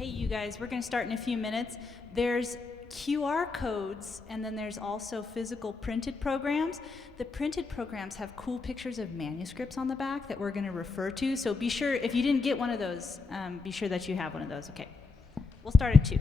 Hey, you guys, we're going to start in a few minutes. There's QR codes, and then there's also physical printed programs. The printed programs have cool pictures of manuscripts on the back that we're going to refer to. So be sure, if you didn't get one of those, be sure that you have one of those. Okay, we'll start at 2.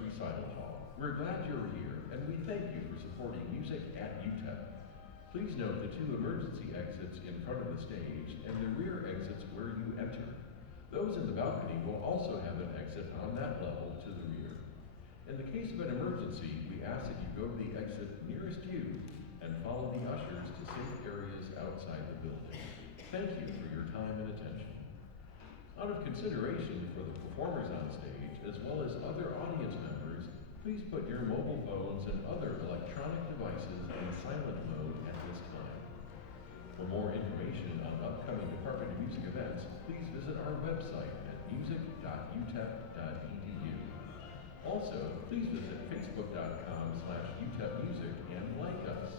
Recital Hall. We're glad you're here, and we thank you for supporting music at UTEP. Please note the 2 emergency exits in front of the stage and the rear exits where you enter. Those in the balcony will also have an exit on that level to the rear. In the case of an emergency, we ask that you go to the exit nearest you and follow the ushers to safe areas outside the building. Thank you for your time and attention. Out of consideration for the performers on stage, as well as other audience members, please put your mobile phones and other electronic devices in silent mode at this time. For more information on upcoming Department of Music events, please visit our website at music.utep.edu. Also, please visit facebook.com/utepmusic and like us.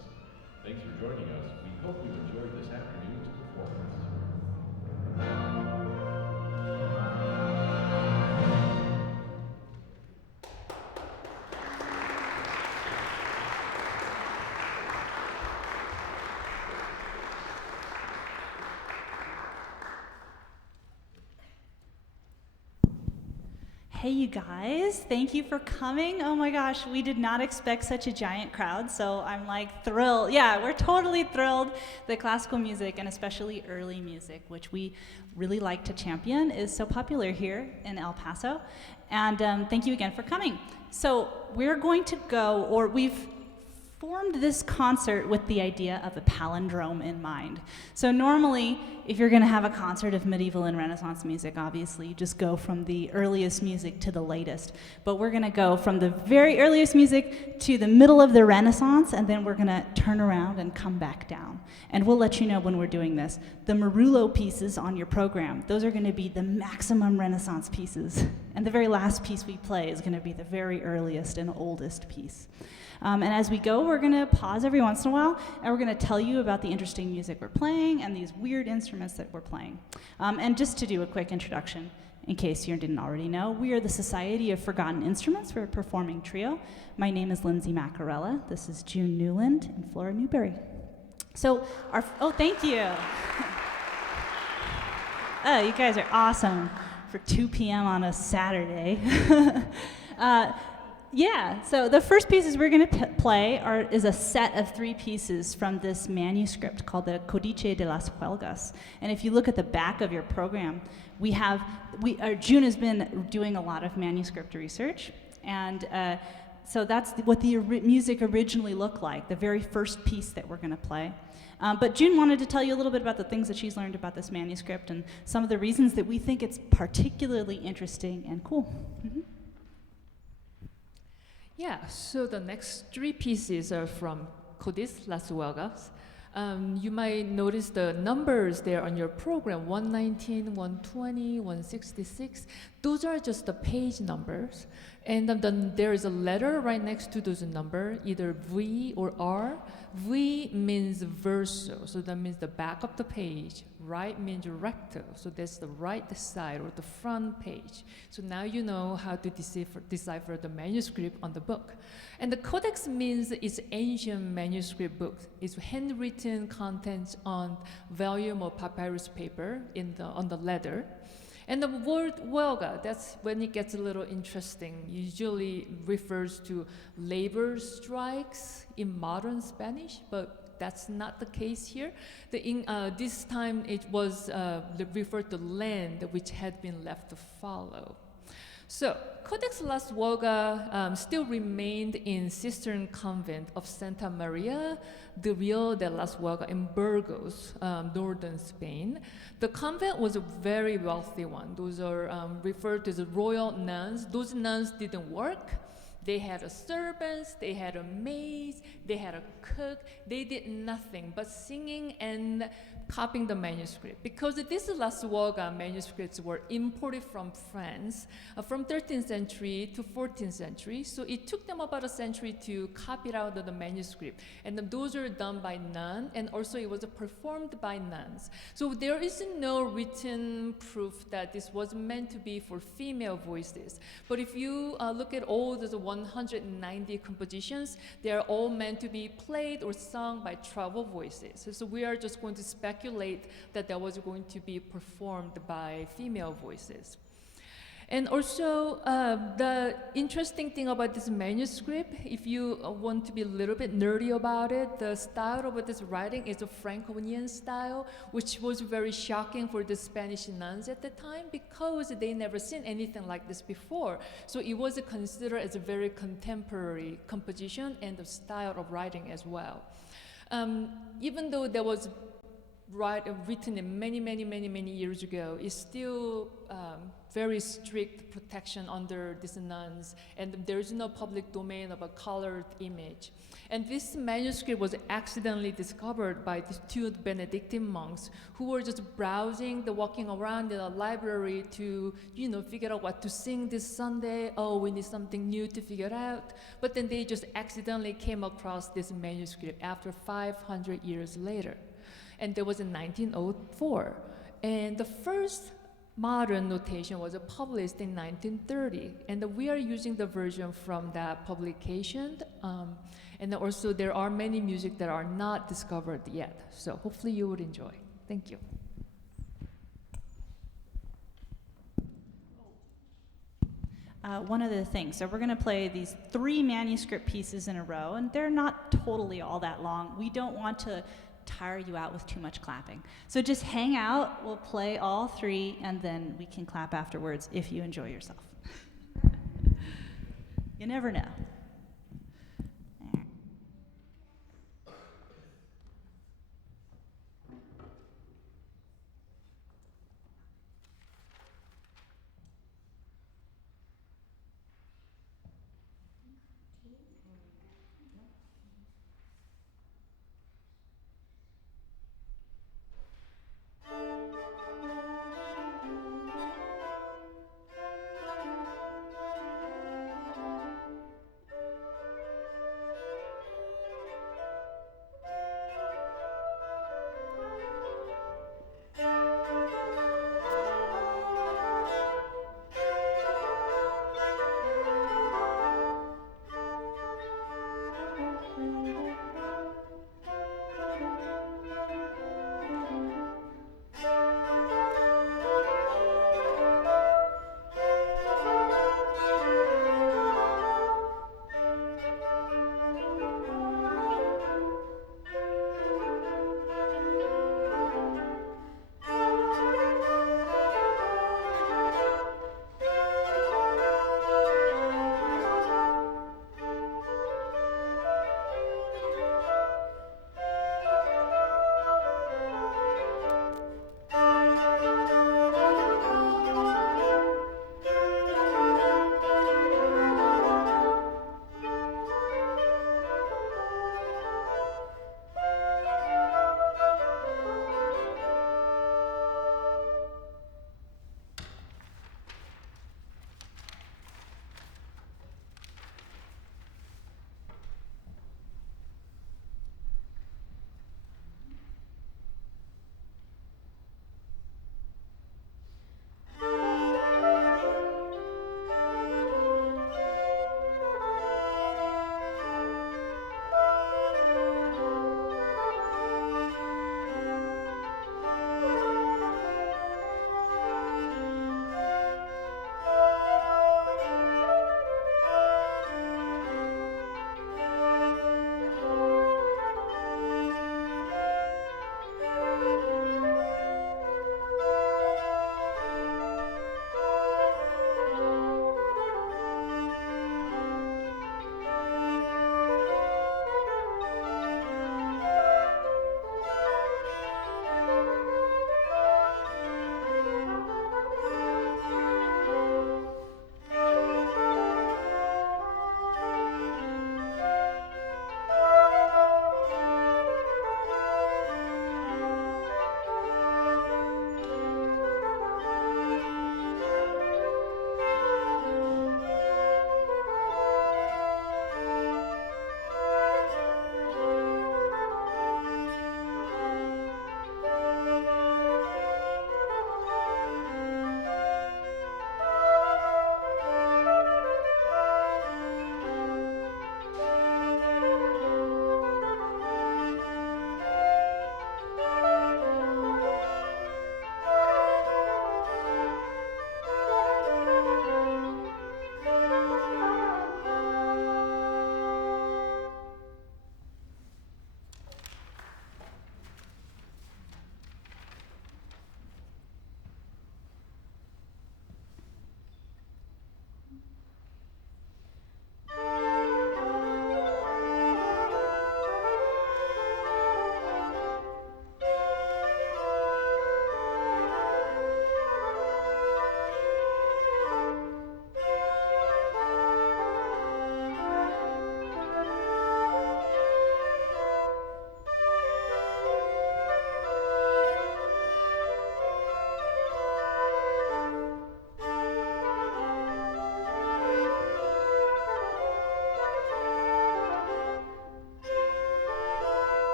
Thanks for joining us. We hope you enjoyed this afternoon's performance. Hey, you guys, thank you for coming. Oh my gosh, we did not expect such a giant crowd, so I'm like thrilled. Yeah, we're totally thrilled that classical music, and especially early music, which we really like to champion, is so popular here in El Paso. And thank you again for coming. So we're going to go, or we've formed this concert with the idea of a palindrome in mind. So normally, if you're going to have a concert of medieval and Renaissance music, obviously you just go from the earliest music to the latest. But we're going to go from the very earliest music to the middle of the Renaissance, and then we're going to turn around and come back down. And we'll let you know when we're doing this. The Marullo pieces on your program, those are going to be the maximum Renaissance pieces. And the very last piece we play is going to be the very earliest and oldest piece. And as we go, we're going to pause every once in a while, and we're going to tell you about the interesting music we're playing and these weird instruments that we're playing. And just to do a quick introduction, in case you didn't already know, we are the Society of Forgotten Instruments. We're a performing trio. My name is Lindsey Macchiarella. This is June Newland and Flora Newberry. So, thank you. Oh, you guys are awesome for 2 p.m. on a Saturday. Yeah, so the first pieces we're going to play is a set of 3 pieces from this manuscript called the Codice de las Huelgas. And if you look at the back of your program, June has been doing a lot of manuscript research, and so that's what the music originally looked like, the very first piece that we're going to play. But June wanted to tell you a little bit about the things that she's learned about this manuscript and some of the reasons that we think it's particularly interesting and cool. Mm-hmm. Yeah, so the next 3 pieces are from Codice Las Huelgas. You might notice the numbers there on your program, 119, 120, 166. Those are just the page numbers. And then there is a letter right next to those numbers, either V or R. V means verso, so that means the back of the page. Right means recto, so that's the right side or the front page. So now you know how to decipher the manuscript on the book. And the codex means it's ancient manuscript book. It's handwritten contents on volume or papyrus paper on the leather. And the word huelga, that's when it gets a little interesting. Usually refers to labor strikes in modern Spanish, but that's not the case here. This time it was referred to land which had been left to follow. So, Codex Las Huelgas still remained in Cistercian convent of Santa Maria de Rio de las Huelgas in Burgos, northern Spain. The convent was a very wealthy one. Those are referred to as royal nuns. Those nuns didn't work. They had servants, they had a maid, they had a cook. They did nothing but singing and copying the manuscript. Because these Las Huelgas manuscripts were imported from France from 13th century to 14th century. So it took them about a century to copy out the manuscript. And those are done by nuns, and also it was performed by nuns. So there is no written proof that this was meant to be for female voices. But if you look at all the 190 compositions, they are all meant to be played or sung by travel voices. So we are just going to speculate that was going to be performed by female voices. And also, the interesting thing about this manuscript, if you want to be a little bit nerdy about it, the style of this writing is a Franconian style, which was very shocking for the Spanish nuns at the time because they never seen anything like this before. So it was considered as a very contemporary composition and the style of writing as well. Even though there was written in many years ago, it's still very strict protection under these nuns, and there is no public domain of a colored image. And this manuscript was accidentally discovered by these 2 Benedictine monks who were just browsing, walking around in a library to, figure out what to sing this Sunday. Oh, we need something new to figure out. But then they just accidentally came across this manuscript after 500 years later. And that was in 1904. And the first modern notation was published in 1930. And we are using the version from that publication. And also there are many music that are not discovered yet. So hopefully you would enjoy. Thank you. one of the things. So we're going to play these 3 manuscript pieces in a row, and they're not totally all that long. We don't want to tire you out with too much clapping. So just hang out, we'll play all 3, and then we can clap afterwards if you enjoy yourself. You never know.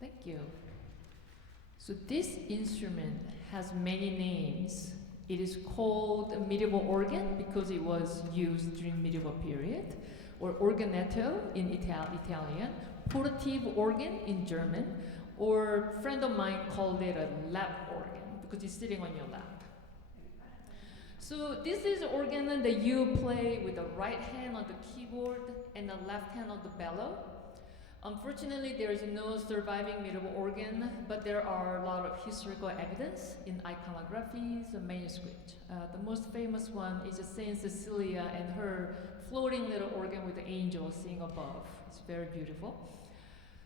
Thank you. So this instrument has many names. It is called a medieval organ because it was used during medieval period, or organetto in Italian, portative organ in German, or a friend of mine called it a lap organ because it's sitting on your lap. So this is an organ that you play with the right hand on the keyboard and the left hand on the bellow. Unfortunately, there is no surviving medieval organ, but there are a lot of historical evidence in iconographies and manuscripts. The most famous one is Saint Cecilia and her floating little organ with the angel singing above. It's very beautiful.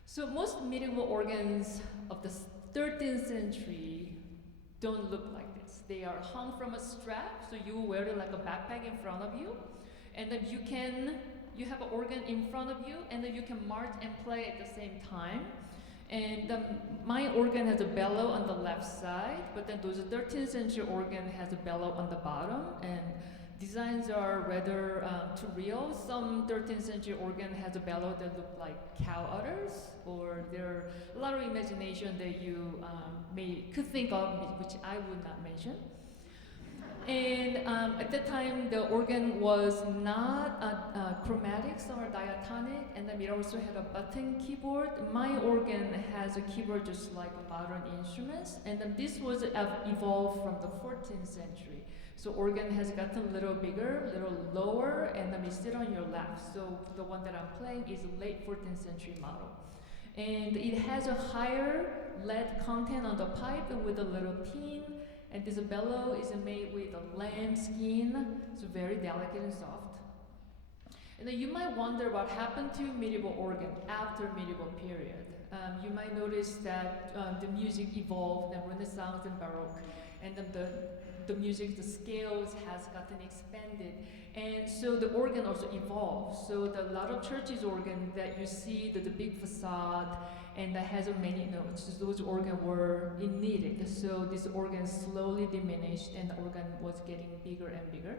So most medieval organs of the 13th century don't look like this. They are hung from a strap, so you wear it like a backpack in front of you, and then you have an organ in front of you, and then you can march and play at the same time. And my organ has a bellow on the left side, but then those 13th century organ has a bellow on the bottom, and designs are rather too real. Some 13th century organ has a bellow that look like cow udders, or there are a lot of imagination that you could think of, which I would not mention. And at that time, the organ was not chromatic, some are diatonic, and then it also had a button keyboard. My organ has a keyboard just like modern instruments, and then this was evolved from the 14th century. So organ has gotten a little bigger, a little lower, and then it sit on your lap. So the one that I'm playing is a late 14th century model. And it has a higher lead content on the pipe with a little pin. And this bellow is made with a lamb skin, so very delicate and soft. And then you might wonder what happened to medieval organ after medieval period. You might notice that the music evolved, the Renaissance and Baroque, and then the music, the scales has gotten expanded. And so the organ also evolved. So a lot of churches organ that you see, the big facade, and that has many notes. Those organs were needed. So this organ slowly diminished, and the organ was getting bigger and bigger.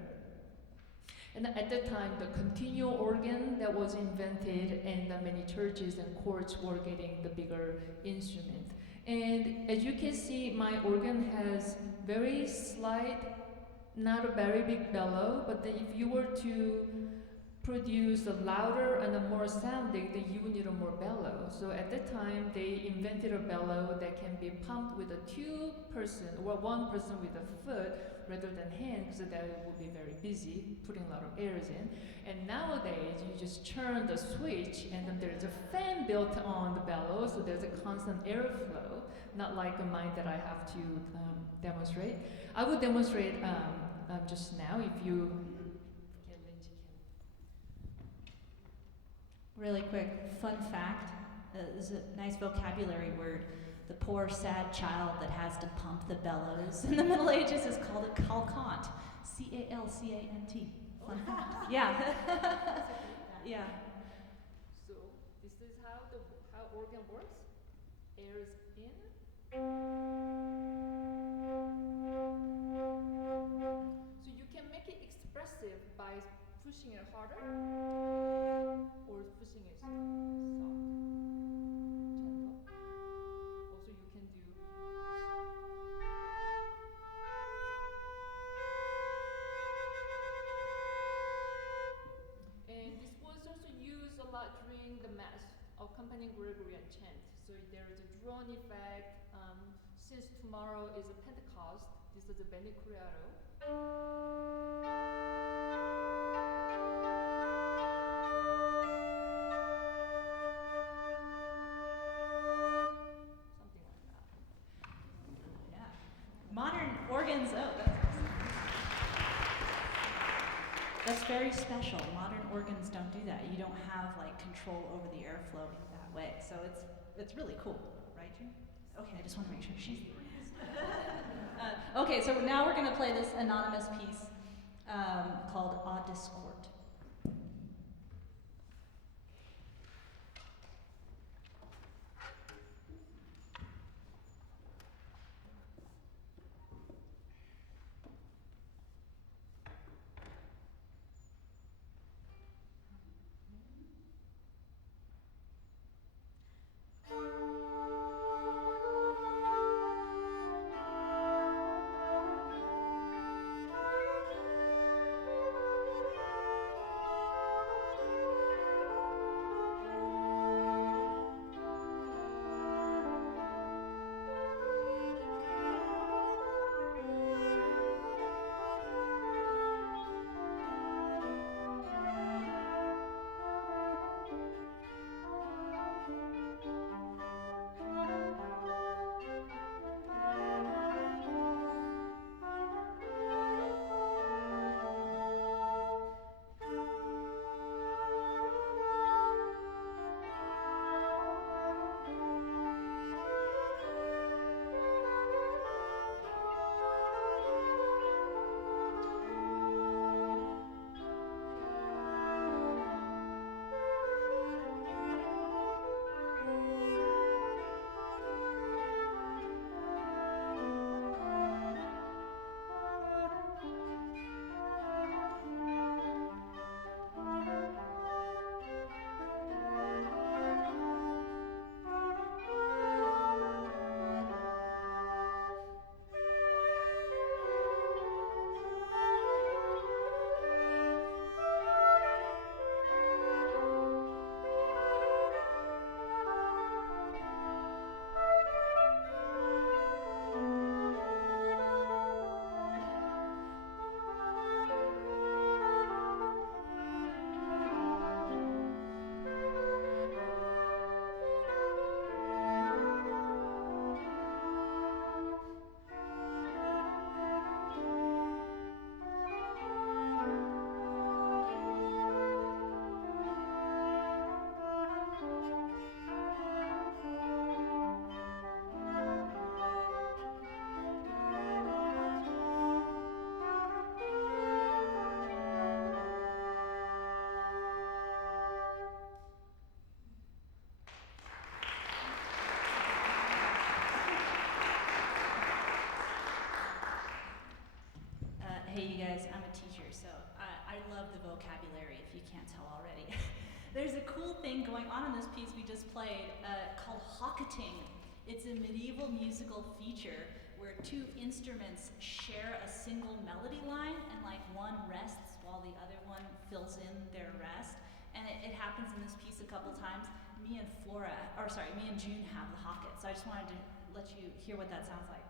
And at that time, the continual organ that was invented, and many churches and courts were getting the bigger instrument. And as you can see, my organ has very slight, not a very big bellow, but then if you were to produce a louder and a more sounding, then you would need a more bellow. So at that time, they invented a bellow that can be pumped with a two-person, or one person with a foot, rather than hand, because that would be very busy, putting a lot of airs in. And nowadays, you just turn the switch, and then there's a fan built on the bellow, so there's a constant airflow, not like mine that I have to demonstrate. I would demonstrate just now if you. Really quick, fun fact, this is a nice vocabulary word. The poor, sad child that has to pump the bellows in the Middle Ages is called a calcant. C-A-L-C-A-N-T. Fun fact. Yeah. Yeah. So this is how organ works. Air is in. So you can make it expressive by pushing it harder or pushing it soft, gentle. Also you can do. And this was also used a lot during the Mass, accompanying Gregorian chant. So there is a drone effect. Since tomorrow is a Pentecost, this is a Beni Curiato. Something like that. Yeah. Modern organs, that's very special. Modern organs don't do that. You don't have like control over the airflow in that way. So it's really cool, right, June? Okay, I just want to make sure she's okay, so now we're going to play this anonymous piece called A Discord. guys, I'm a teacher, so I love the vocabulary, if you can't tell already. There's a cool thing going on in this piece we just played called hocketing. It's a medieval musical feature where two instruments share a single melody line, and like one rests while the other one fills in their rest. And it happens in this piece a couple times. Me and June have the hocket, so I just wanted to let you hear what that sounds like.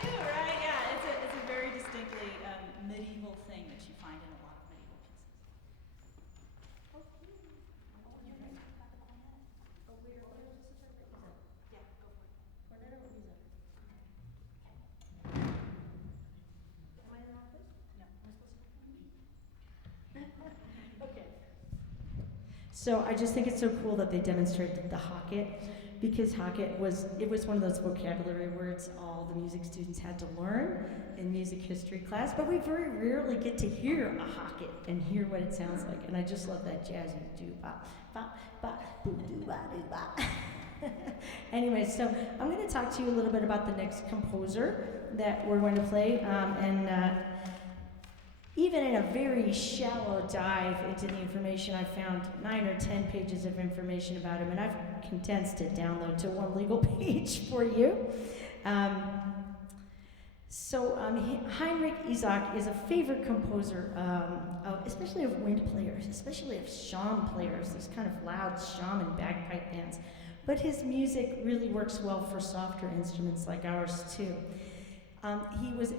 Cute, right? Yeah, it's a very distinctly medieval thing that you find in a lot of medieval pieces. Yeah, go for it. Cornetto or viola? Am I in the wrong place? No. Am I supposed to? Okay. So I just think it's so cool that they demonstrated the hocket, because hocket was one of those vocabulary words all the music students had to learn in music history class, but we very rarely get to hear a hocket and hear what it sounds like, and I just love that jazzy do ba ba ba boo doo ba doo ba. Anyway, so I'm going to talk to you a little bit about the next composer that we're going to play, and even in a very shallow dive into the information, I found 9 or 10 pages of information about him, and I've condensed it down though to one legal page for you. Heinrich Isaac is a favorite composer, especially of wind players, especially of sham players, these kind of loud sham and bagpipe bands. But his music really works well for softer instruments like ours too.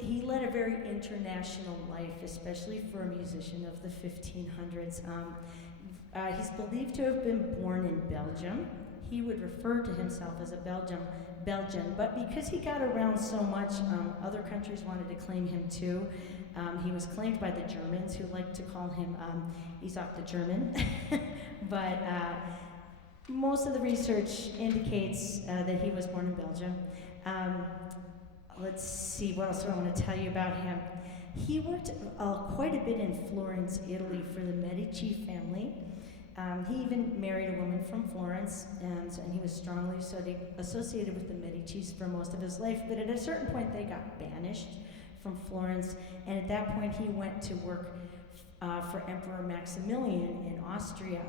He led a very international life, especially for a musician of the 1500s. He's believed to have been born in Belgium. He would refer to himself as a Belgian, but because he got around so much, other countries wanted to claim him too. He was claimed by the Germans, who liked to call him Isaac the German. But most of the research indicates that he was born in Belgium. Let's see, what else do I want to tell you about him? He worked quite a bit in Florence, Italy for the Medici family. He even married a woman from Florence, and he was strongly associated with the Medicis for most of his life, but at a certain point they got banished from Florence, and at that point he went to work for Emperor Maximilian in Austria.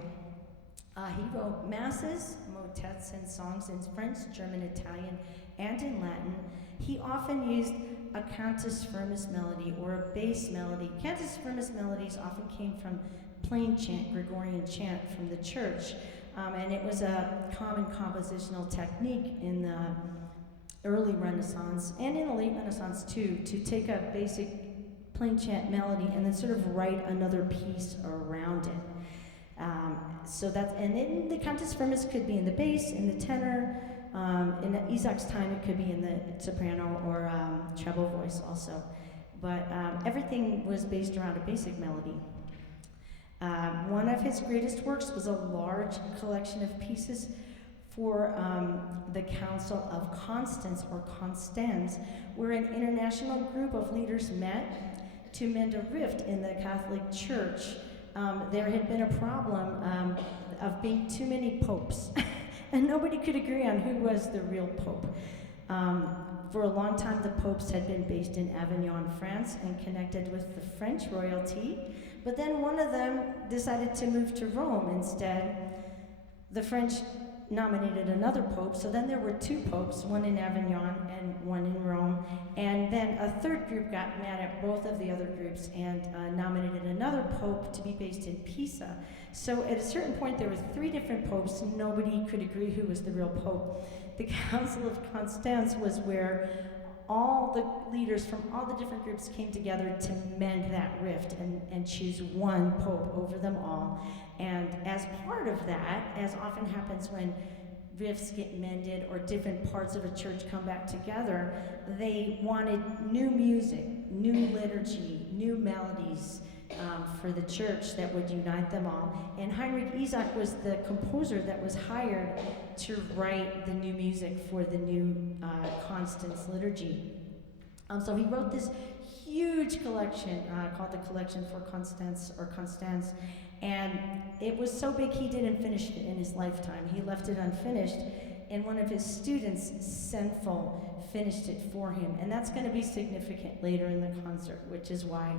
He wrote masses, motets, and songs in French, German, Italian, and in Latin. He often used a cantus firmus melody or a bass melody. Cantus firmus melodies often came from plain chant, Gregorian chant from the church, and it was a common compositional technique in the early Renaissance and in the late Renaissance too, to take a basic plain chant melody and then sort of write another piece around it. And then the cantus firmus could be in the bass, in the tenor. In Isaac's time, it could be in the soprano or treble voice also. But everything was based around a basic melody. One of his greatest works was a large collection of pieces for the Council of Constance, or Constance, where an international group of leaders met to mend a rift in the Catholic Church. There had been a problem of being too many popes. And nobody could agree on who was the real pope. For a long time, the popes had been based in Avignon, France, and connected with the French royalty. But then one of them decided to move to Rome instead. The French nominated another pope, so then there were 2 popes, one in Avignon and one in Rome. And then a third group got mad at both of the other groups and nominated another pope to be based in Pisa. So at a certain point, there were 3 different popes, and nobody could agree who was the real pope. The Council of Constance was where all the leaders from all the different groups came together to mend that rift and choose one pope over them all. And as part of that, as often happens when rifts get mended or different parts of a church come back together, they wanted new music, new liturgy, new melodies for the church that would unite them all. And Heinrich Isaac was the composer that was hired to write the new music for the new Constance liturgy. So he wrote this huge collection called the Collection for Constance, and it was so big he didn't finish it in his lifetime. He left it unfinished, and one of his students, Senfo, finished it for him, and that's going to be significant later in the concert, which is why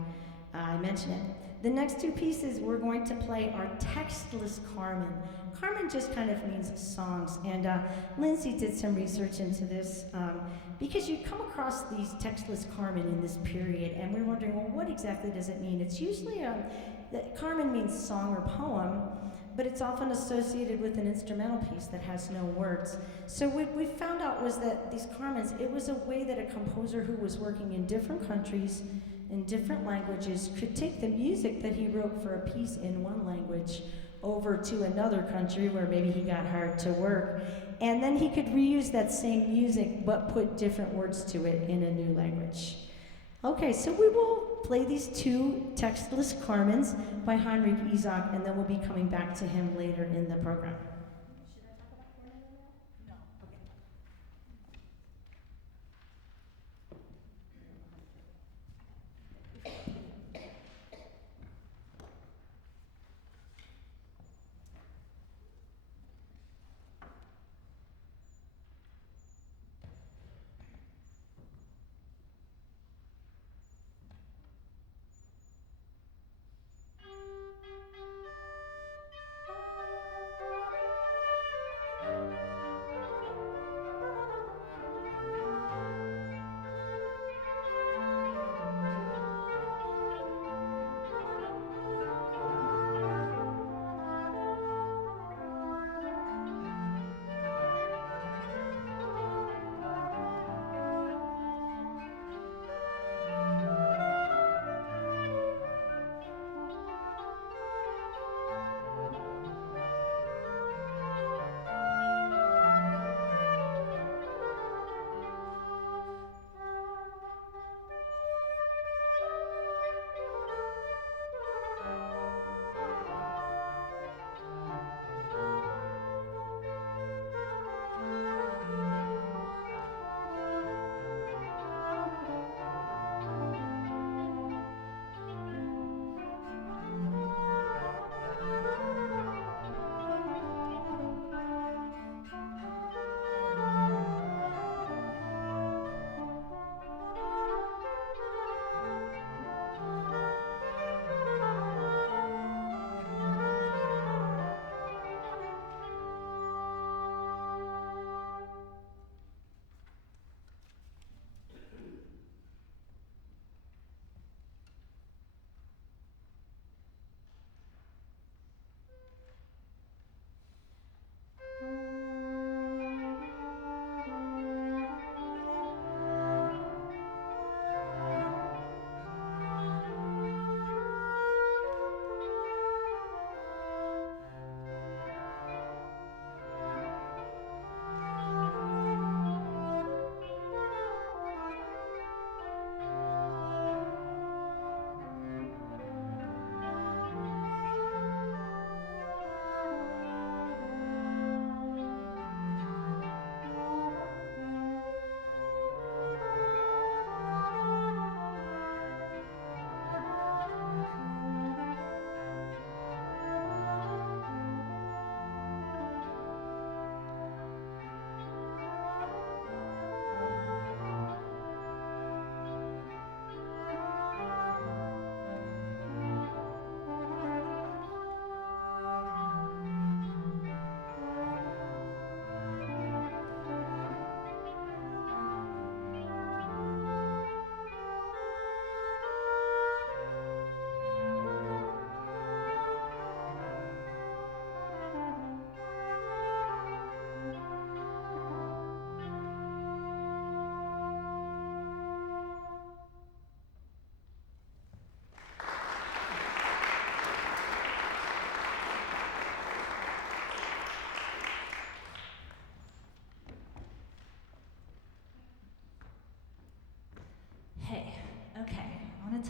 I mention it. The next two pieces we're going to play are textless Carmen. Carmen just kind of means songs, and Lindsey did some research into this because you come across these textless Carmen in this period, and we're wondering, well, what exactly does it mean? It's usually that Carmen means song or poem, but it's often associated with an instrumental piece that has no words. So what we found out was that these Carmens, it was a way that a composer who was working in different countries, in different languages, could take the music that he wrote for a piece in one language over to another country where maybe he got hired to work, and then he could reuse that same music but put different words to it in a new language. Okay, so we will play these two textless Carmens by Heinrich Isaac, and then we'll be coming back to him later in the program.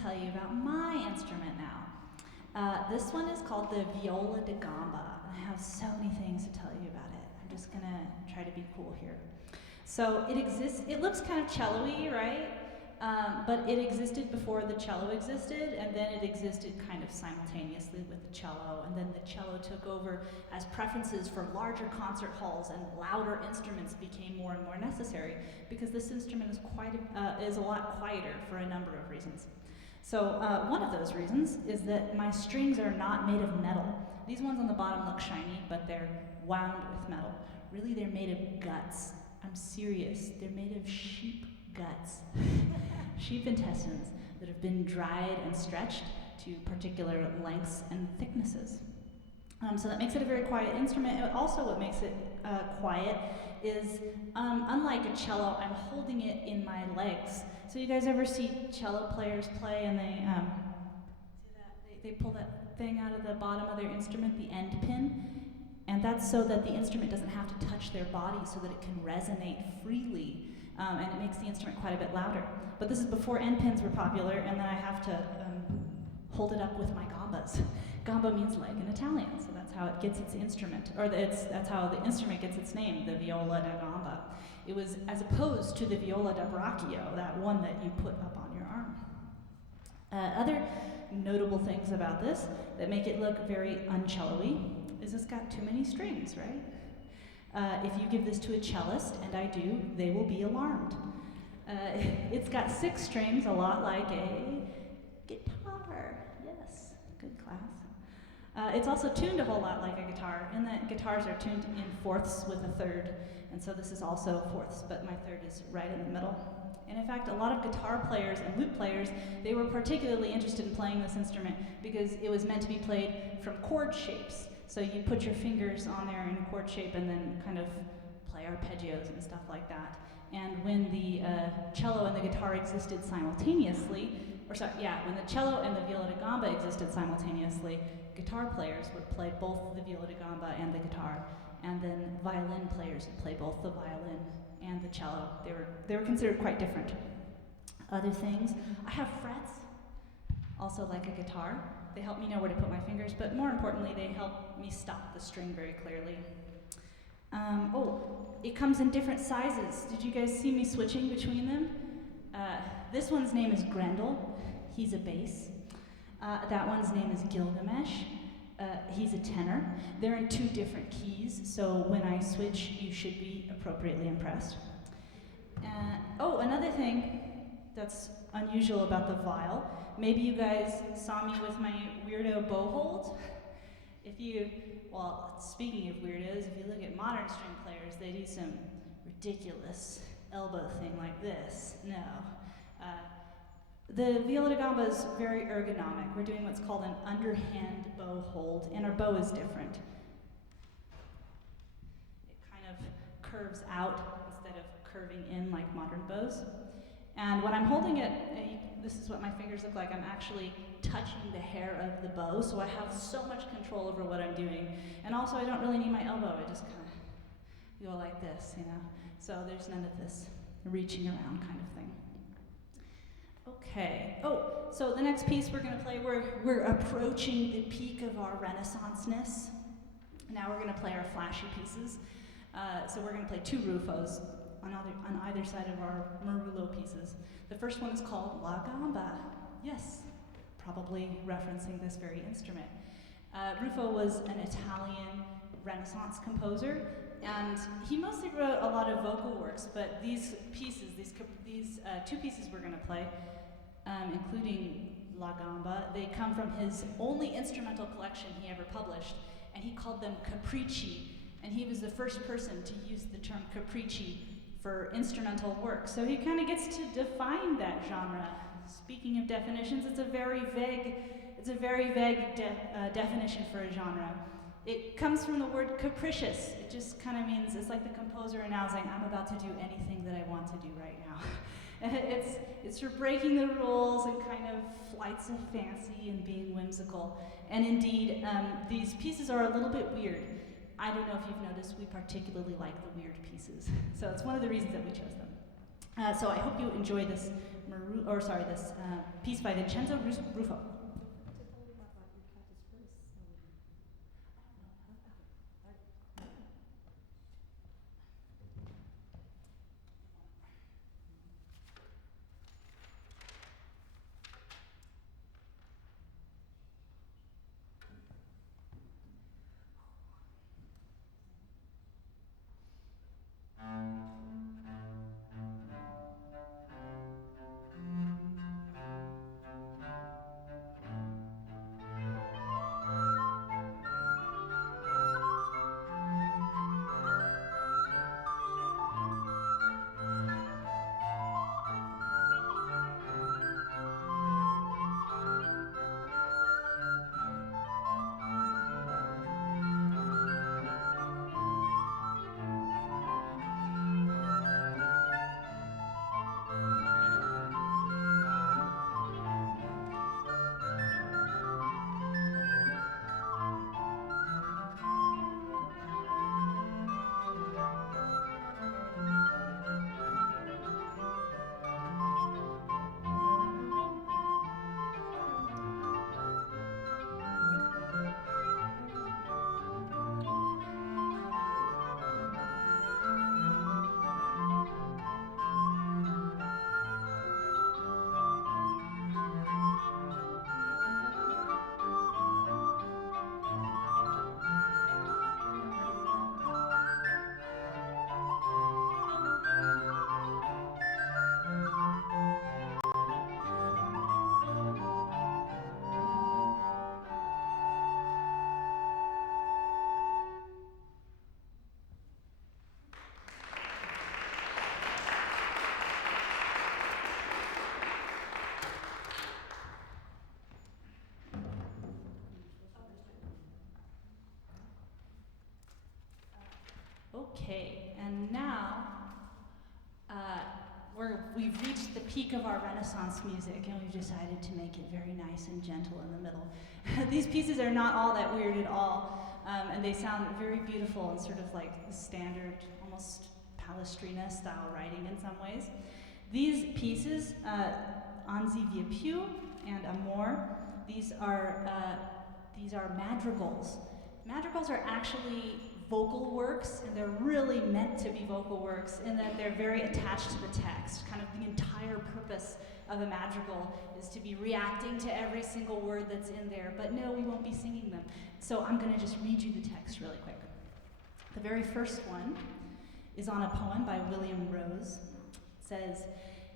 Tell you about my instrument now. This one is called the viola da gamba. I have so many things to tell you about it. I'm just gonna try to be cool here. So it exists, it looks kind of cello-y, right? but it existed before the cello existed, and then it existed kind of simultaneously with the cello, and then the cello took over as preferences for larger concert halls and louder instruments became more and more necessary, because this instrument is a lot quieter for a number of reasons. So one of those reasons is that my strings are not made of metal. These ones on the bottom look shiny, but they're wound with metal. Really, they're made of guts. I'm serious. They're made of sheep guts. Sheep intestines that have been dried and stretched to particular lengths and thicknesses. So that makes it a very quiet instrument. Also what makes it quiet is, unlike a cello, I'm holding it in my legs. So you guys ever see cello players play and they pull that thing out of the bottom of their instrument, the end pin? And that's so that the instrument doesn't have to touch their body, so that it can resonate freely, and it makes the instrument quite a bit louder. But this is before end pins were popular, and then I have to hold it up with my gambas. Gamba means leg in Italian, so that's how it gets its instrument, or that's how the instrument gets its name, the viola da gamba. It was as opposed to the viola da braccio, that one that you put up on your arm. Other notable things about this that make it look very uncello-y is it's got too many strings, right? If you give this to a cellist, and I do, they will be alarmed. It's got 6 strings, a lot like a guitar. Yes, good class. It's also tuned a whole lot like a guitar, in that guitars are tuned in fourths with a third, and so this is also fourths, but my third is right in the middle. And in fact, a lot of guitar players and lute players, they were particularly interested in playing this instrument because it was meant to be played from chord shapes. So you put your fingers on there in chord shape and then kind of play arpeggios and stuff like that. And when the cello and the guitar existed simultaneously, when the cello and the viola da gamba existed simultaneously, guitar players would play both the viola da gamba and the guitar, and then violin players would play both the violin and the cello. They were considered quite different. Other things, I have frets, also like a guitar. They help me know where to put my fingers, but more importantly, they help me stop the string very clearly. It comes in different sizes. Did you guys see me switching between them? This one's name is Grendel. He's a bass. That one's name is Gilgamesh. He's a tenor. They're in 2 different keys, so when I switch, you should be appropriately impressed. Another thing that's unusual about the viol, maybe you guys saw me with my weirdo bow hold. Speaking of weirdos, if you look at modern string players, they do some ridiculous elbow thing like this. No. The viola da gamba is very ergonomic. We're doing what's called an underhand bow hold, and our bow is different. It kind of curves out instead of curving in like modern bows. And when I'm holding it, this is what my fingers look like. I'm actually touching the hair of the bow, so I have so much control over what I'm doing. And also, I don't really need my elbow. I just kind of go like this, you know. So there's none of this reaching around kind of thing. Okay. So the next piece we're going to play, we're approaching the peak of our Renaissance-ness. Now we're going to play our flashy pieces. So we're going to play 2 Rufos on either side of our Marullo pieces. The first one is called La Gamba. Yes, probably referencing this very instrument. Rufo was an Italian Renaissance composer, and he mostly wrote a lot of vocal works, but these 2 pieces we're going to play, including La Gamba, they come from his only instrumental collection he ever published, and he called them capricci, and he was the first person to use the term capricci for instrumental work. So he kind of gets to define that genre. Speaking of definitions, it's a very vague definition for a genre. It comes from the word capricious. It just kind of means, it's like the composer announcing, I'm about to do anything that I want to do right now. It's for breaking the rules and kind of flights of fancy and being whimsical. And indeed, these pieces are a little bit weird. I don't know if you've noticed, we particularly like the weird pieces. So it's one of the reasons that we chose them. So I hope you enjoy this piece by Vincenzo Ruffo. Okay, and now we've reached the peak of our Renaissance music, and we've decided to make it very nice and gentle in the middle. These pieces are not all that weird at all, and they sound very beautiful and sort of like standard, almost Palestrina style writing in some ways. These pieces, Anzi Via Più and Amor, these are madrigals. Madrigals are actually vocal works, and they're really meant to be vocal works in that they're very attached to the text. Kind of the entire purpose of a madrigal is to be reacting to every single word that's in there, but no, we won't be singing them. So I'm gonna just read you the text really quick. The very first one is on a poem by William Rose. It says,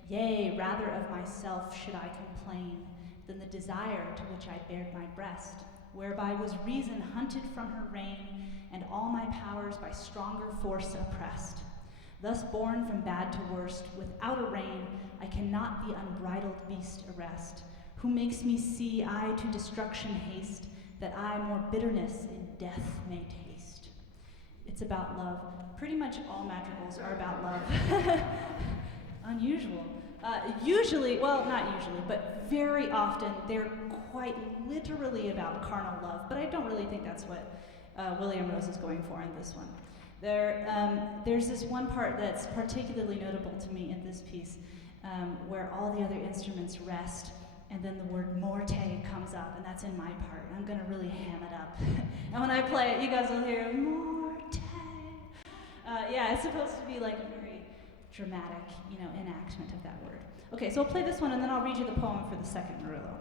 "Yea, rather of myself should I complain than the desire to which I bared my breast, whereby was reason hunted from her reign, and all my powers by stronger force oppressed. Thus born from bad to worst, without a rein, I cannot the unbridled beast arrest, who makes me see I to destruction haste, that I more bitterness in death may taste." It's about love. Pretty much all madrigals are about love. Unusual. Usually, well, not usually, but very often they're quite literally about carnal love, but I don't really think that's what William Rose is going for in this one. There's this one part that's particularly notable to me in this piece, where all the other instruments rest, and then the word morte comes up, and that's in my part. I'm gonna really ham it up. And when I play it, you guys will hear morte. Yeah, it's supposed to be like a very dramatic, enactment of that word. Okay, so I'll play this one, and then I'll read you the poem for the second Murillo.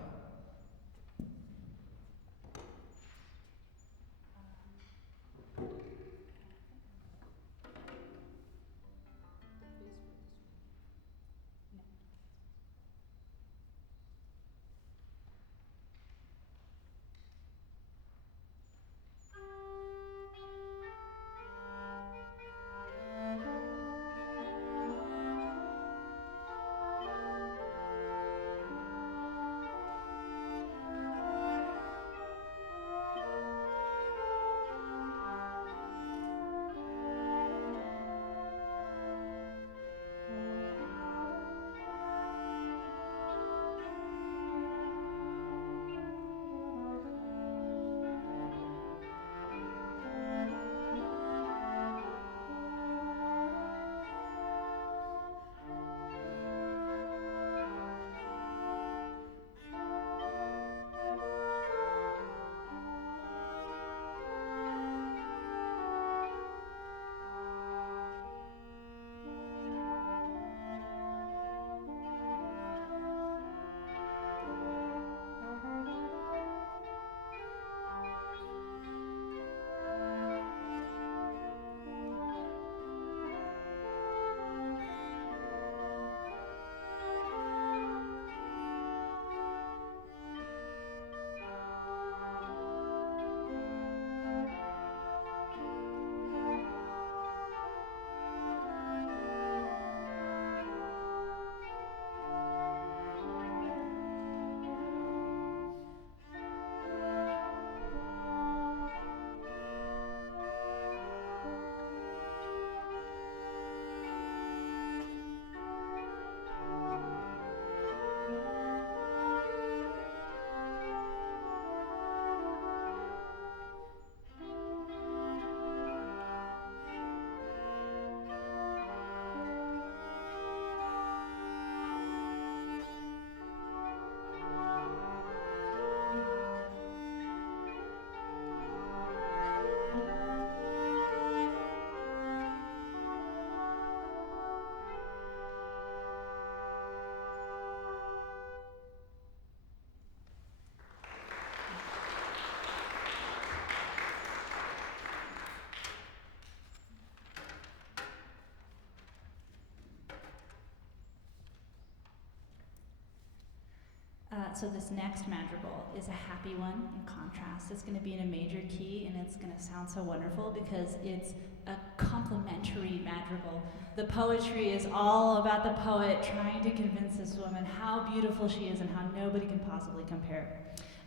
So this next madrigal is a happy one in contrast. It's going to be in a major key, and it's going to sound so wonderful because it's a complementary madrigal. The poetry is all about the poet trying to convince this woman how beautiful she is and how nobody can possibly compare.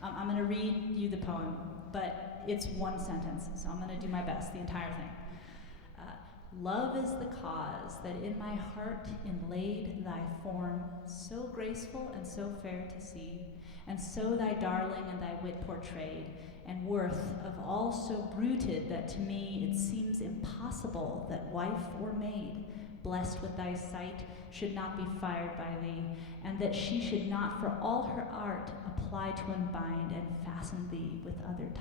I'm going to read you the poem, but it's one sentence, so I'm going to do my best, the entire thing. Love is the cause that in my heart inlaid thy form, so graceful and so fair to see, and so thy darling and thy wit portrayed, and worth of all so bruited that to me it seems impossible that wife or maid, blessed with thy sight, should not be fired by thee, and that she should not for all her art apply to unbind and fasten thee with other tie.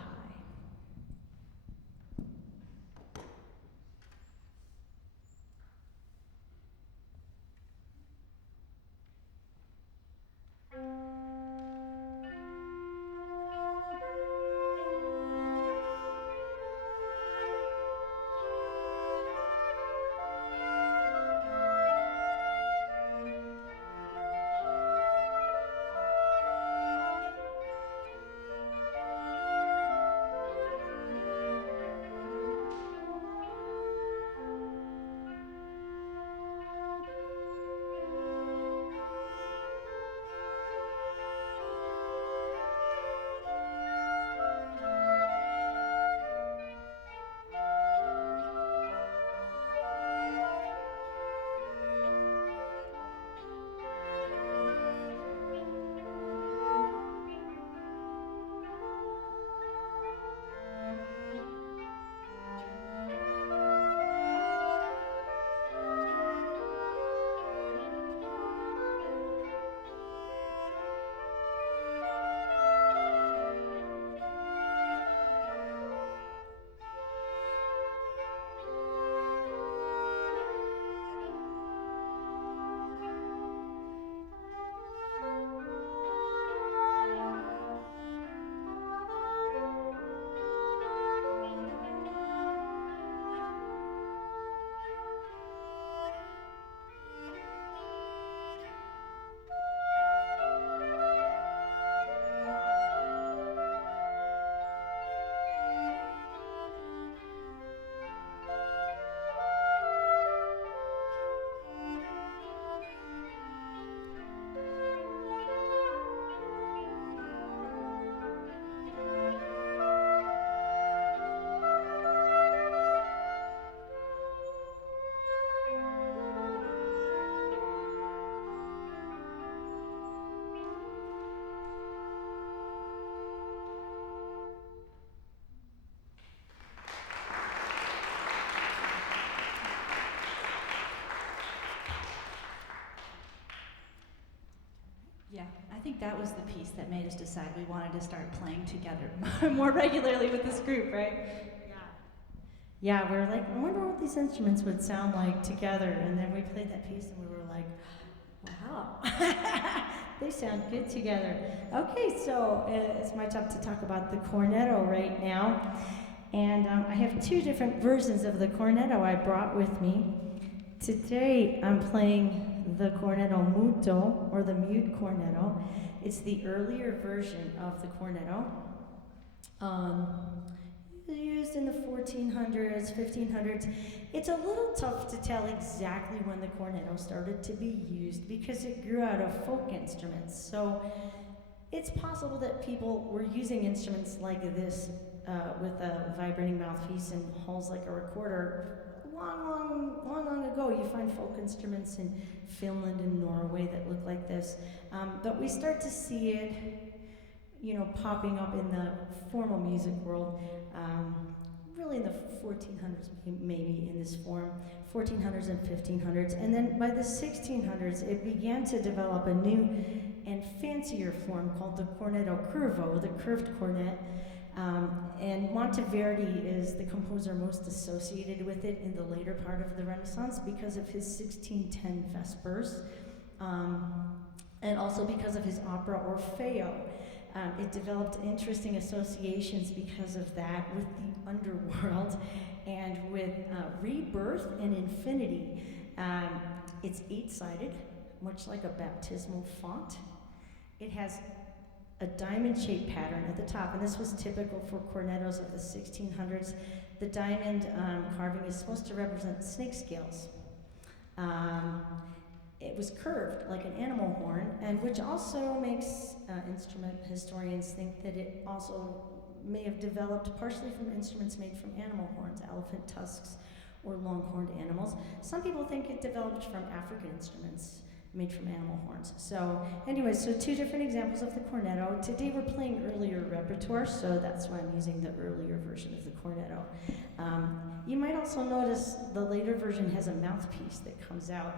Yeah, I think that was the piece that made us decide we wanted to start playing together more regularly with this group, right? Yeah, we were like, I wonder what these instruments would sound like together. And then we played that piece and we were like, wow, they sound good together. Okay, so it's my job to talk about the cornetto right now. And I have two different versions of the cornetto I brought with me. Today I'm playing the cornetto muto, or the mute cornetto. It's the earlier version of the cornetto. Used in the 1400s, 1500s. It's a little tough to tell exactly when the cornetto started to be used because it grew out of folk instruments. So it's possible that people were using instruments like this with a vibrating mouthpiece and holes like a recorder long ago. You find folk instruments in Finland and Norway that look like this. But we start to see it, popping up in the formal music world, really in the 1400s, maybe in this form, 1400s and 1500s. And then by the 1600s, it began to develop a new and fancier form called the cornetto curvo, the curved cornet. And Monteverdi is the composer most associated with it in the later part of the Renaissance because of his 1610 Vespers, and also because of his opera Orfeo. It developed interesting associations because of that with the underworld and with rebirth and infinity. It's 8-sided, much like a baptismal font. It has a diamond-shaped pattern at the top, and this was typical for cornettos of the 1600s. The diamond carving is supposed to represent snake scales. It was curved like an animal horn, and which also makes instrument historians think that it also may have developed partially from instruments made from animal horns, elephant tusks, or long-horned animals. Some people think it developed from African instruments made from animal horns. So anyway, so two different examples of the cornetto. Today we're playing earlier repertoire, so that's why I'm using the earlier version of the cornetto. You might also notice the later version has a mouthpiece that comes out.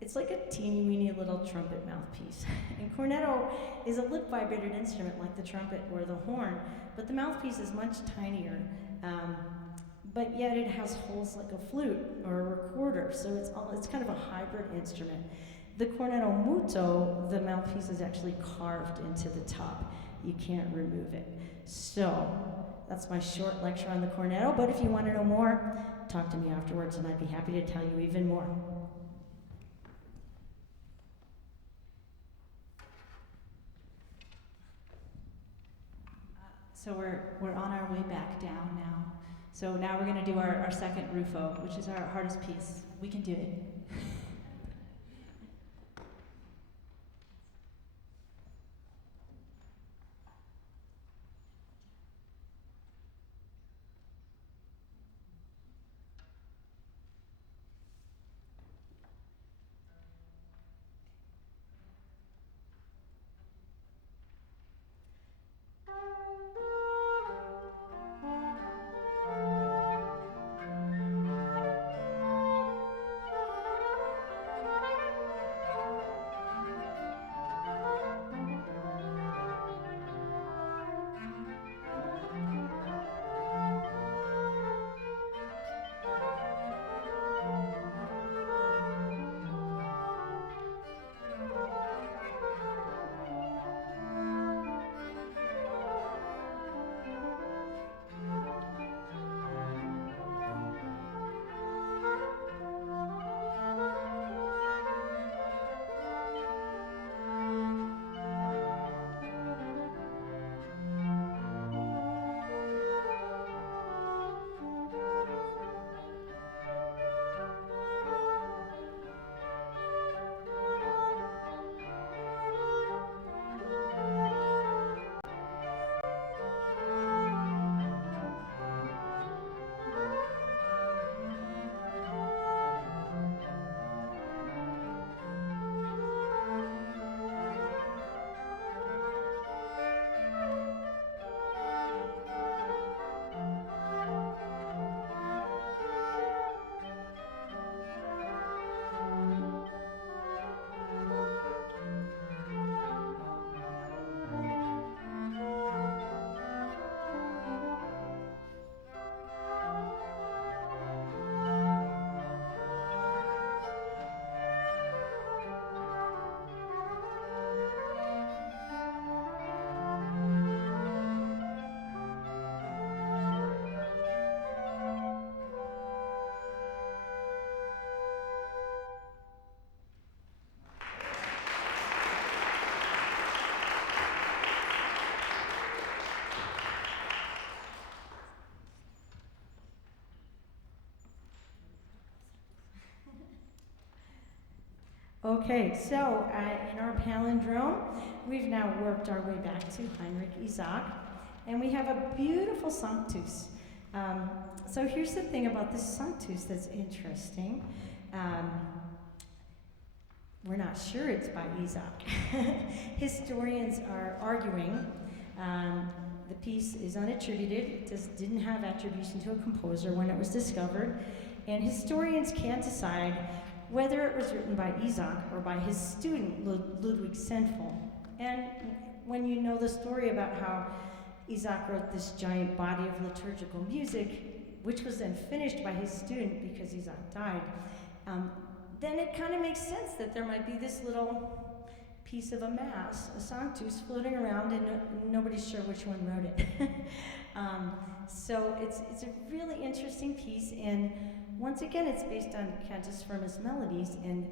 It's like a teeny weeny little trumpet mouthpiece. And cornetto is a lip vibrated instrument like the trumpet or the horn, but the mouthpiece is much tinier. But yet it has holes like a flute or a recorder, so it's kind of a hybrid instrument. The cornetto muto, the mouthpiece is actually carved into the top. You can't remove it. So that's my short lecture on the cornetto, but if you want to know more, talk to me afterwards and I'd be happy to tell you even more. So we're on our way back down now. So now we're going to do our second Rufo, which is our hardest piece. We can do it. Okay, so in our palindrome, we've now worked our way back to Heinrich Isaac, and we have a beautiful Sanctus. So here's the thing about this Sanctus that's interesting. We're not sure it's by Isaac. Historians are arguing. The piece is unattributed. It didn't have attribution to a composer when it was discovered, and historians can't decide whether it was written by Isaac or by his student, Ludwig Senfel. And when you know the story about how Isaac wrote this giant body of liturgical music, which was then finished by his student because Isaac died, then it kind of makes sense that there might be this little piece of a mass, a sanctus, floating around, and nobody's sure which one wrote it. So it's a really interesting piece, and once again, it's based on cantus firmus melodies, and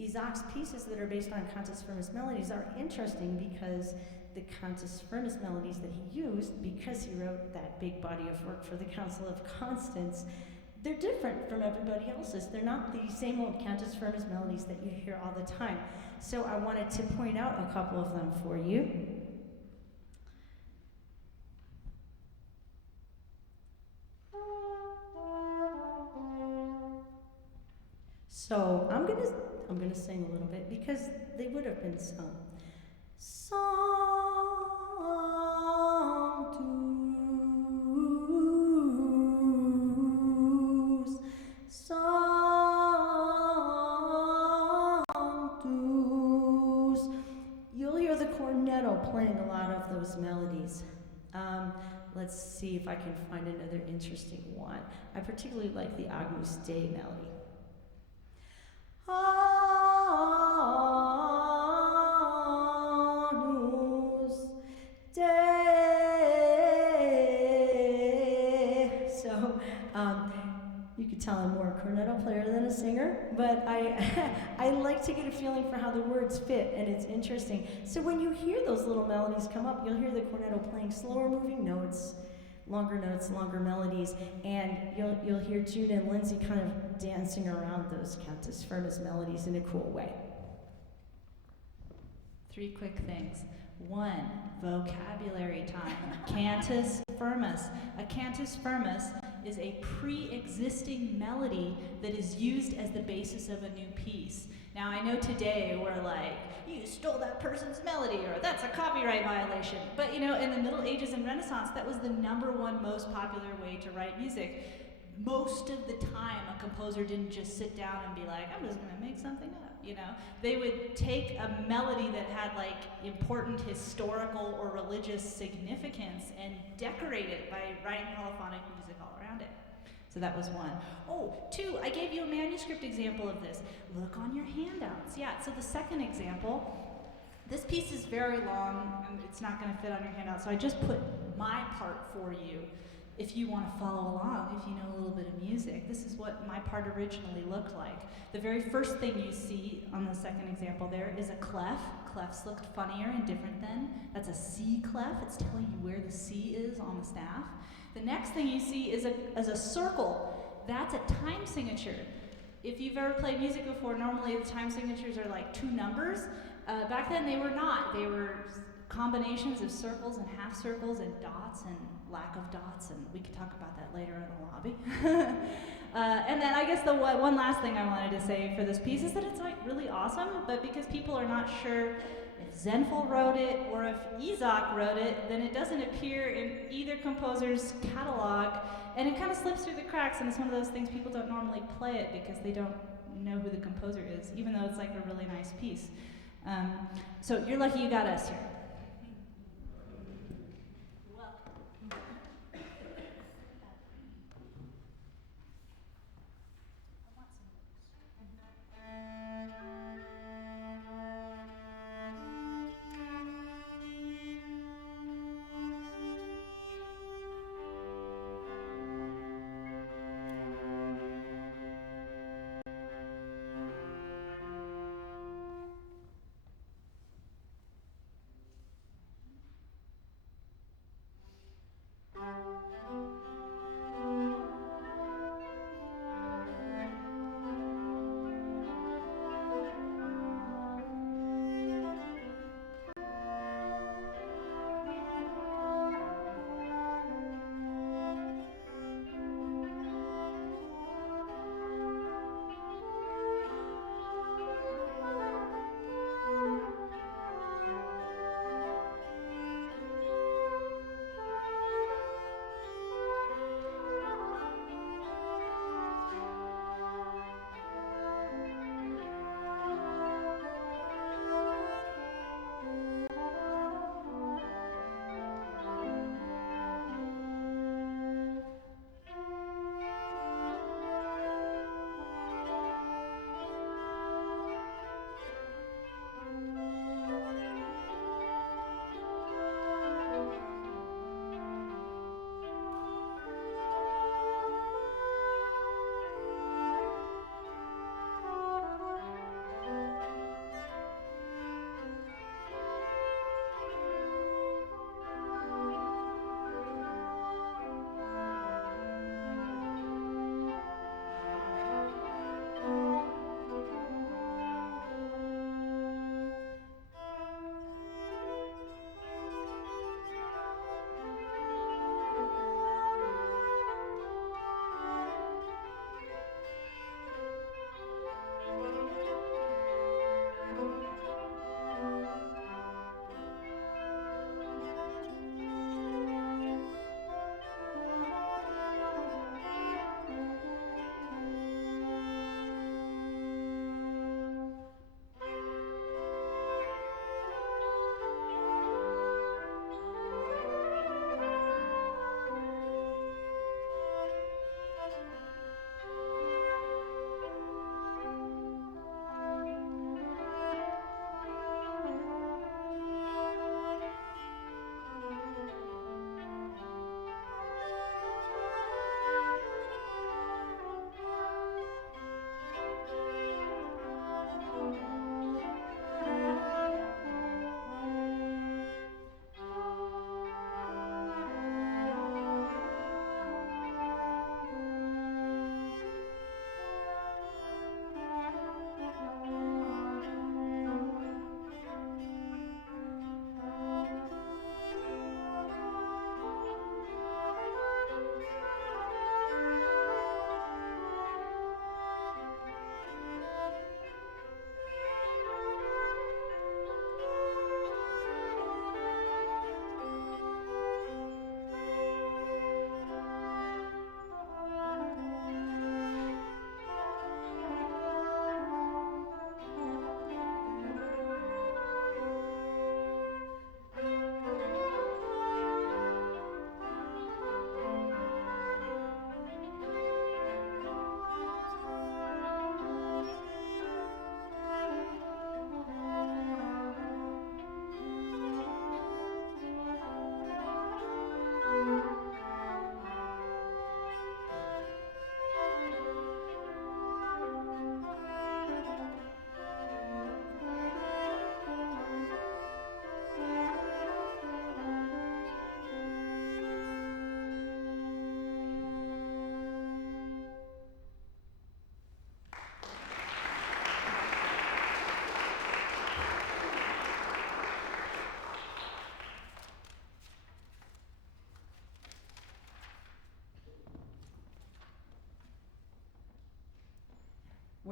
Isaac's pieces that are based on cantus firmus melodies are interesting because the cantus firmus melodies that he used, because he wrote that big body of work for the Council of Constance, they're different from everybody else's. They're not the same old cantus firmus melodies that you hear all the time. So I wanted to point out a couple of them for you. So I'm gonna sing a little bit because they would have been sung. Sanctus, Sanctus. You'll hear the cornetto playing a lot of those melodies. Let's see if I can find another interesting one. I particularly like the Agnus Dei melody. Agnus Dei. So, you could tell I'm more a cornetto player than a singer, but I I like to get a feeling for how the words fit, and it's interesting. So when you hear those little melodies come up, you'll hear the cornetto playing slower moving notes, longer melodies, and you'll hear Jude and Lindsey kind of dancing around those cantus firmus melodies in a cool way. 3 quick things. 1, vocabulary time. Cantus firmus. A cantus firmus is a pre-existing melody that is used as the basis of a new piece. Now I know today we're like, you stole that person's melody, or that's a copyright violation. But in the Middle Ages and Renaissance, that was the #1 most popular way to write music. Most of the time, a composer didn't just sit down and be like, I'm just gonna make something up, They would take a melody that had important historical or religious significance and decorate it by writing polyphonic music all around it. So that was 1. Oh, 2, I gave you a manuscript example of this. Look on your handouts. Yeah, so the second example, this piece is very long and it's not gonna fit on your handout, so I just put my part for you. If you want to follow along, if you know a little bit of music, this is what my part originally looked like. The very first thing you see on the second example there is a clef. Clefs looked funnier and different then. That's a C clef. It's telling you where the C is on the staff. The next thing you see is a circle. That's a time signature. If you've ever played music before, normally the time signatures are like 2 numbers. Back then they were not. They were combinations of circles and half circles and dots and lack of dots, and we could talk about that later in the lobby. And then I guess the one last thing I wanted to say for this piece is that it's really awesome, but because people are not sure if Zenfel wrote it or if Isaac wrote it, then it doesn't appear in either composer's catalog, and it kind of slips through the cracks, and it's one of those things people don't normally play it because they don't know who the composer is, even though it's a really nice piece. So you're lucky you got us here.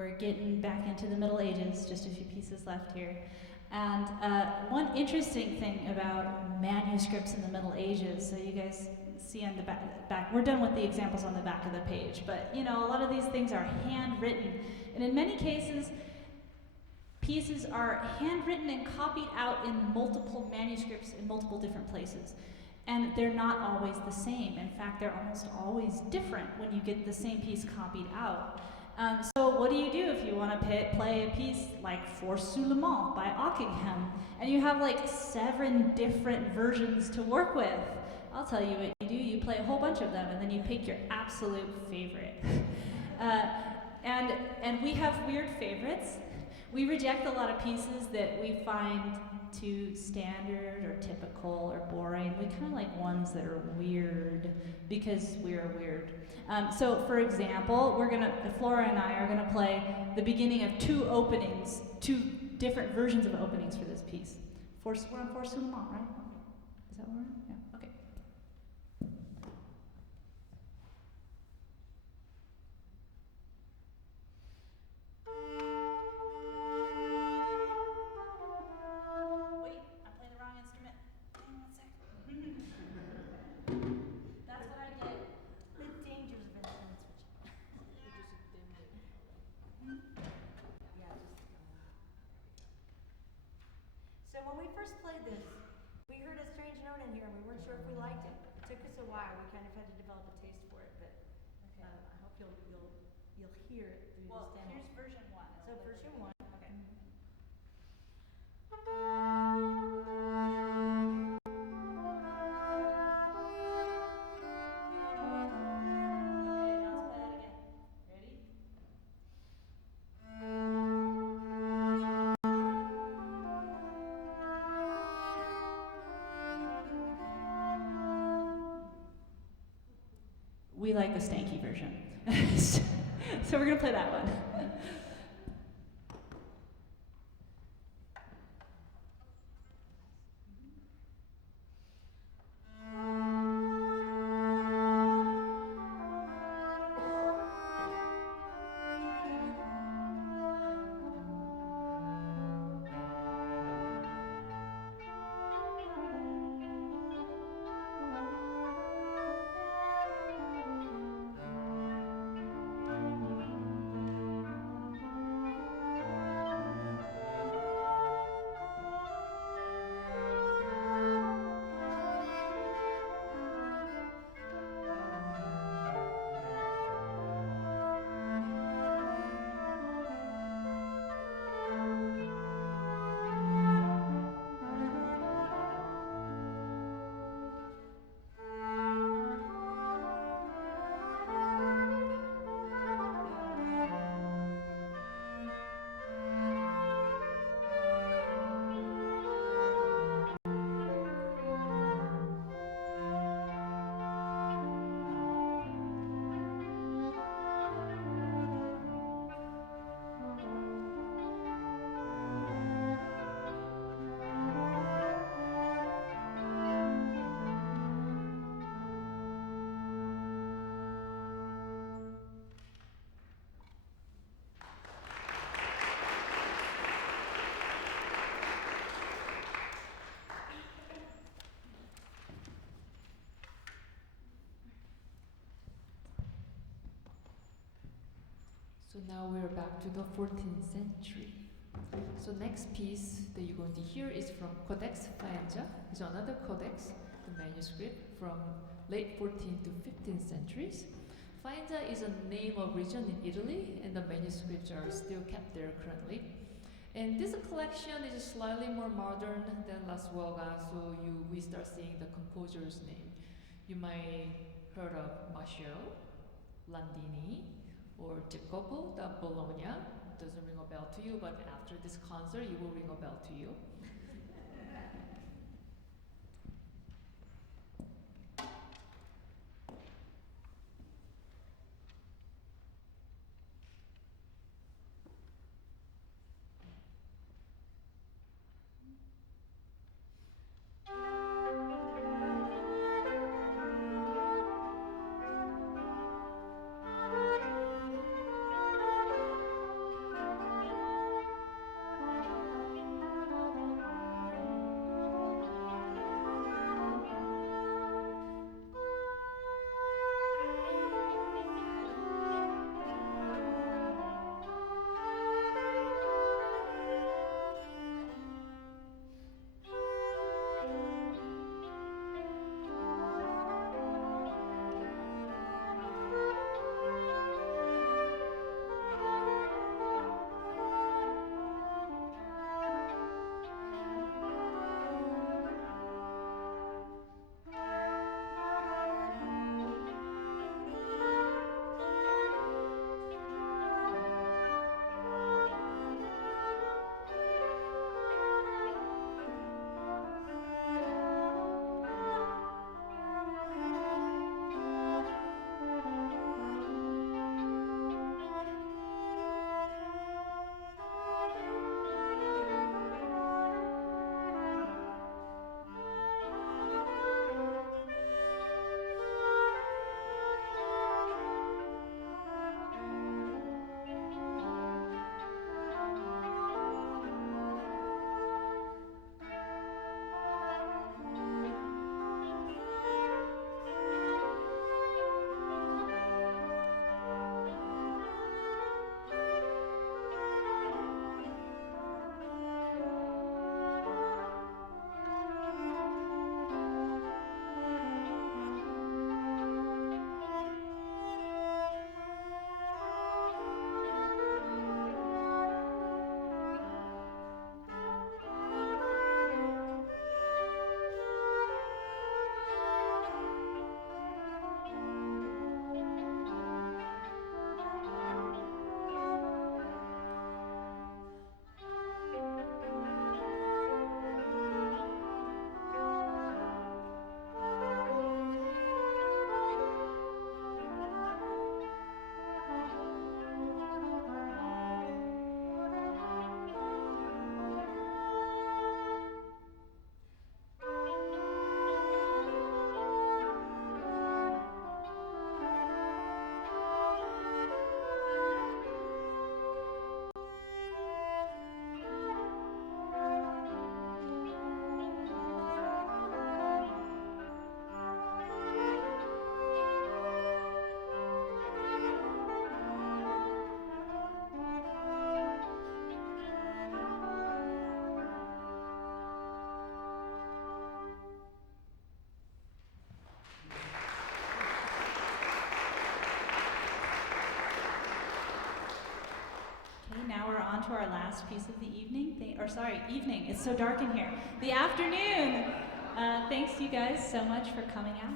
we're getting back into the Middle Ages, just a few pieces left here. And one interesting thing about manuscripts in the Middle Ages, so you guys see on the back, we're done with the examples on the back of the page, but you know, a lot of these things are handwritten, and in many cases, pieces are handwritten and copied out in multiple manuscripts in multiple different places. And they're not always the same. In fact, they're almost always different when you get the same piece copied out. So what do you do if you want to play a piece like For Suleiman by Ockingham, and you have like 7 different versions to work with? I'll tell you what you do. You play a whole bunch of them, and then you pick your absolute favorite. And we have weird favorites. We reject a lot of pieces that we find too standard or typical or boring. We kind of like ones that are weird because we're weird. So for example, Flora and I are gonna play the beginning of 2 openings, 2 different versions of openings for this piece. We're on For Suleiman, right? Is that where we're on? Yeah, okay. So when we first played this, we heard a strange note in here and we weren't sure if we liked it. It took us a while. We kind of had to develop a taste for it, but I hope you'll hear it through this demo. Here's version 1. So version 1. Okay. We like the stanky version. So we're going to play that one. So now we're back to the 14th century. So next piece that you're going to hear is from Codex Faenza. It's another codex, the manuscript from late 14th to 15th centuries. Faenza is a name of region in Italy, and the manuscripts are still kept there currently. And this collection is slightly more modern than La Suoga, so we start seeing the composer's name. You might heard of Macchiarella, Landini, or Jacopo da Bologna. Doesn't ring a bell to you, but after this concert, it will ring a bell to you. to our last piece of the evening. Evening. It's so dark in here. The afternoon. Thanks you guys so much for coming out.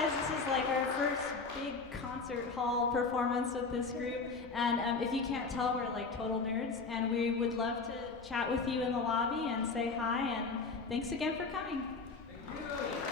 This is like our first big concert hall performance with this group, and if you can't tell, we're like total nerds, and we would love to chat with you in the lobby and say hi, and thanks again for coming. Thank you.